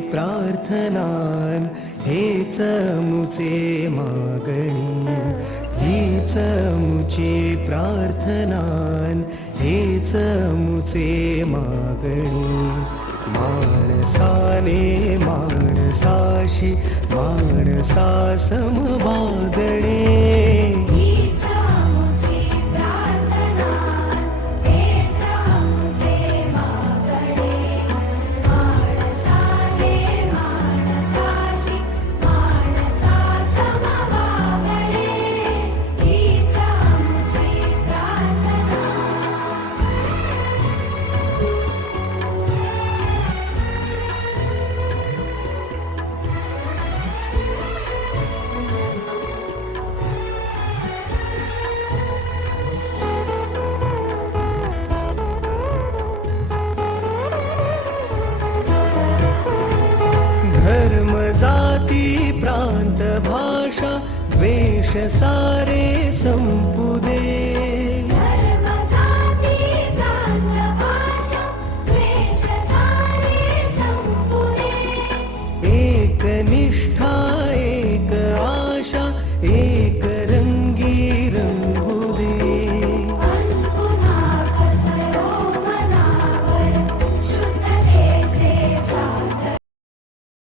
प्रार्थनान हेच मुचे मागणी. हीच मुची प्रार्थनान हेच मुचे मागणी. माणसाने माणसाशी माणसा समवागणे धर्म जाती प्रांत भाषा द्वेष सारे संपुदे